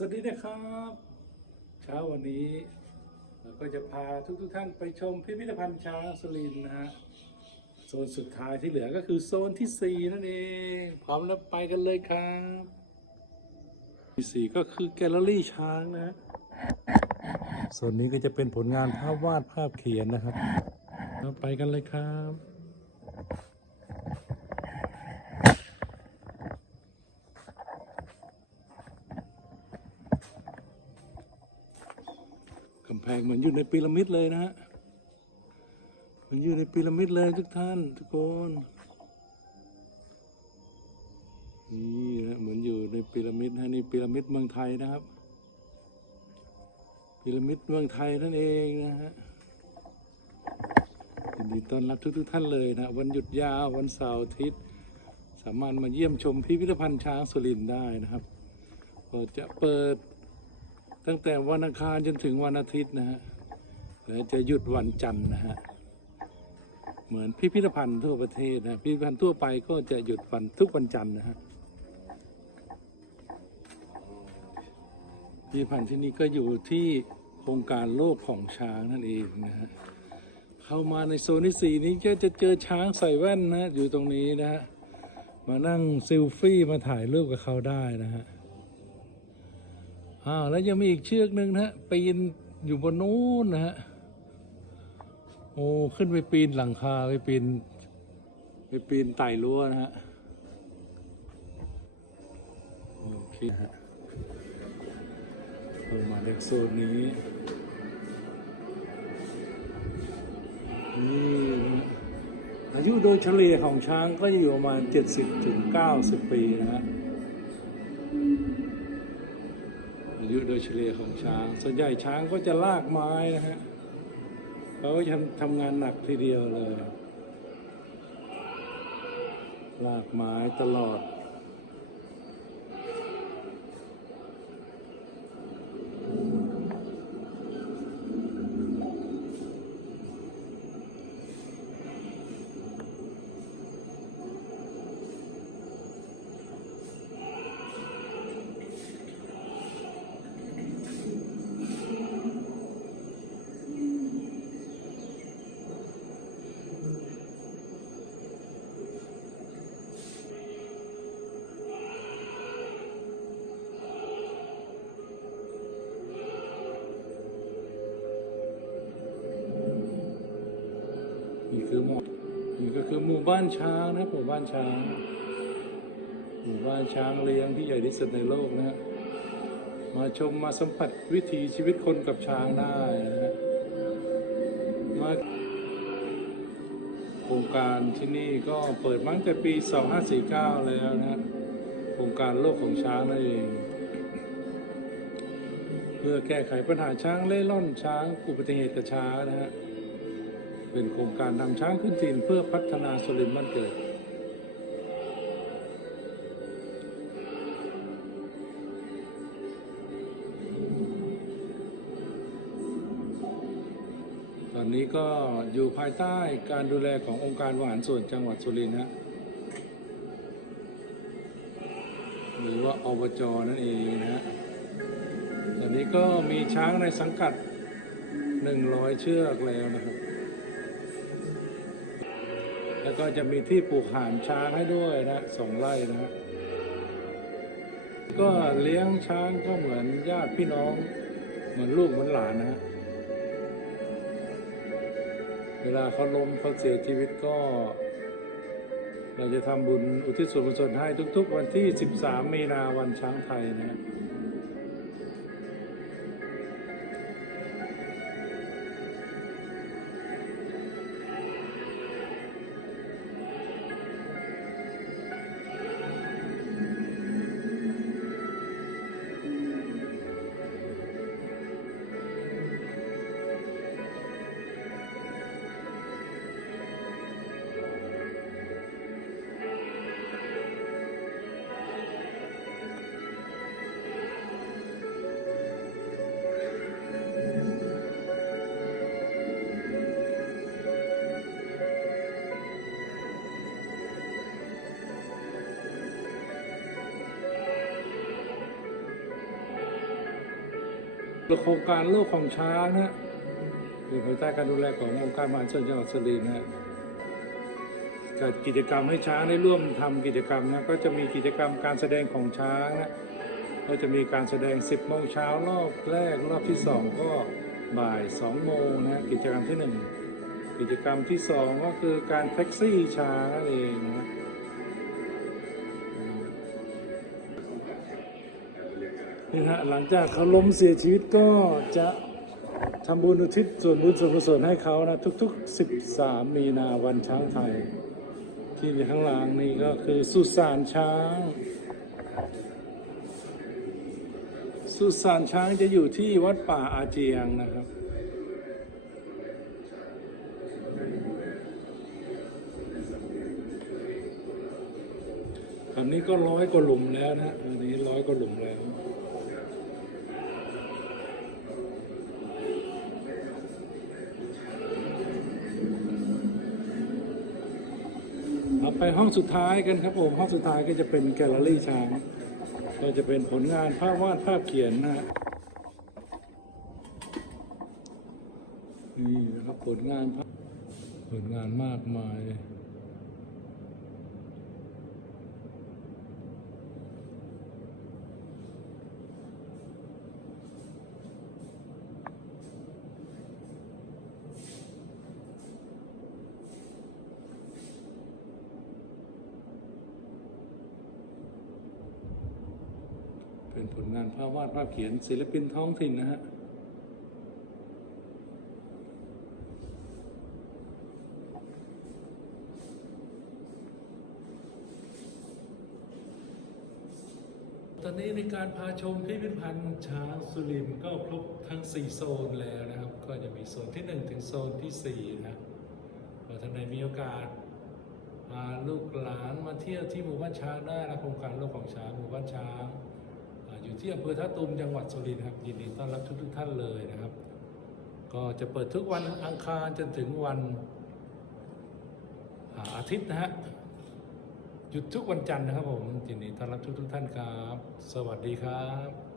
สวัสดีนะครับเช้าวันนี้เราก็จะพาทุกทท่านไปชมพิพิธภัณฑ์ช้างสุรินนะฮะโซนสุดท้ายที่เหลือก็คือโซนที่ 4 นั่นเอง พร้อมแล้วไปกันเลยครับที่สี่ก็คือแกลเลอรี่ช้างนะฮะส่วนนี้ก็จะเป็นผลงานภาพวาดภาพเขียนนะครับเราไปกันเลยครับำแพงเหมือนอยู่ในพีระมิดเลยนะฮะเหมือนอยู่ในพีระมิดเลยทุกท่าน ทุกคนนี่นะเหมือนอยู่ในพีระมิดนะนี่พีระมิดเมืองไทยนะครับพีระมิดเมืองไทยนั่นเองนะฮะยินดีต้อนรับทุกทท่านเลยนะวันหยุดยาววันเสาร์อาทิตย์ สามารถมาเยี่ยมชมพิพิธภัณฑ์ช้างสุรินทร์ได้นะครับก็จะเปิด ตั้งแต่วันอังคารจนถึงวันอาทิตย์นะฮะแล้วจะหยุดวันจันทร์นะฮะเหมือนพิพิธภัณฑ์ทั่วประเทศนะพิพิธภัณฑ์ทั่วไปก็จะหยุดวันทุกวันจันทร์นะฮะพิพิธภัณฑ์ที่นี่ก็อยู่ที่โครงการโลกของช้างนั่นเองนะฮะเข้ามาในโซนที่สี่นี้ก็จะเจอช้างใส่แว่นนะอยู่ตรงนี้นะฮะมานั่งเซลฟี่มาถ่ายรูปกับเขาได้นะฮะ อ้าวแล้วยังมีอีกเชือกหนึ่งนะฮะปีนอยู่บนนู้นนะฮะโอ้ขึ้นไปปีนหลังคาไปปีนไปปีนไต่รั้วนะฮะโอเคฮะลงมาในโซนนี้นี่อายุโดยเฉลี่ยของช้างก็จะอยู่ประมาณ 70ถึง90 ปีนะฮะ อายุโดยเฉลี่ยของช้าง ส่วนใหญ่ช้างก็จะลากไม้นะฮะเขาก็ทำทำงานหนักทีเดียวเลย ลากไม้ตลอด คือหมู่นี่ก็คือหมู่บ้านช้างนะหมู่บ้านช้าง หมู่บ้านช้างเลี้ยงที่ใหญ่ที่สุดในโลกนะ มาชมมาสัมผัสวิถีชีวิตคนกับช้างได้นะฮะมาโครงการที่นี่ก็เปิดมาตั้งแต่ปี 2549 แล้วนะฮะโครงการโลกของช้างนั่นเองเพื่อแก้ไขปัญหาช้างเล่ร่อนช้างอุบัติเหตุกับช้างนะฮะ เป็นโครงการนำช้างขึ้นถิ่นเพื่อพัฒนาสุรินทร์บ้านเกิด ตอนนี้ก็อยู่ภายใต้การดูแลขององค์การบริหารส่วนจังหวัดสุรินทร์นะหรือว่าอบจนั่นเองนะฮะตอนนี้ก็มีช้างในสังกัด 100 เชือกแล้วนะครับ ก็จะมีที่ปลูกห่านช้างให้ด้วยนะสองไร่นะ ก็เลี้ยงช้างก็เหมือนญาติพี่น้อง เหมือนลูกเหมือนหลานนะฮะเวลาเขาล้มเขาเสียชีวิตก็ เราจะทำบุญอุทิศส่วนกุศลให้ทุก ๆ วันที่ 13 มีนาวันช้างไทยนะ โครงการโลกของช้างนะอยู่ภายใต้การดูแลขององค์การมหาชนจังหวัดสุรินทร์นะจัดกิจกรรมให้ช้างได้ร่วมทำกิจกรรมนะก็จะมีกิจกรรมการแสดงของช้างนะก็จะมีการแสดง 10 โมงเช้ารอบแรกรอบที่ 2 ก็บ่าย 2 โมงนะกิจกรรมที่ 1 กิจกรรมที่ 2 ก็คือการแท็กซี่ช้างนั่นเองนะ นี่ฮะหลังจากเขาล้มเสียชีวิตก็จะทำบุญอุทิศส่วนบุญส่วนกุศลให้เขานะทุก ๆ 13 มีนาวันช้างไทย ที่อยู่ข้างหลังนี่ก็คือสุสานช้าง สุสานช้างจะอยู่ที่วัดป่าอาเจียงนะครับตอนนี้ก็ร้อยกว่าหลุมแล้วนะตอนนี้ร้อยกว่าหลุมแล้ว เอาไปห้องสุดท้ายกันครับผม ห้องสุดท้ายก็จะเป็นแกลเลอรี่ช้าง ก็จะเป็นผลงานภาพวาดภาพเขียนนะฮะนี่นะครับผลงานผลงานมากมาย เป็นผลงานภาพวาดภาพเขียนศิลปินท้องถิ่นนะฮะตอนนี้ในการพาชมพิพิธภัณฑ์ช้างสุรินก็ครบทั้ง 4 โซนแล้วนะครับ ก็จะมีโซนที่ 1 ถึงโซนที่ 4 นะก็ท่านใดมีโอกาสพาลูกหลานมาเที่ยวที่หมู่บ้านช้างได้นะโครงการโลกของช้างหมู่บ้านช้าง อยู่ที่อำเภอท่าตูมจังหวัดสุรินทร์ครับยินดีต้อนรับทุกทุกท่านเลยนะครับ ก็จะเปิดทุกวันอังคารจนถึงวันอาทิตย์นะฮะหยุดทุกวันจันทร์นะครับผมยินดีต้อนรับทุกทุกท่านครับ สวัสดีครับ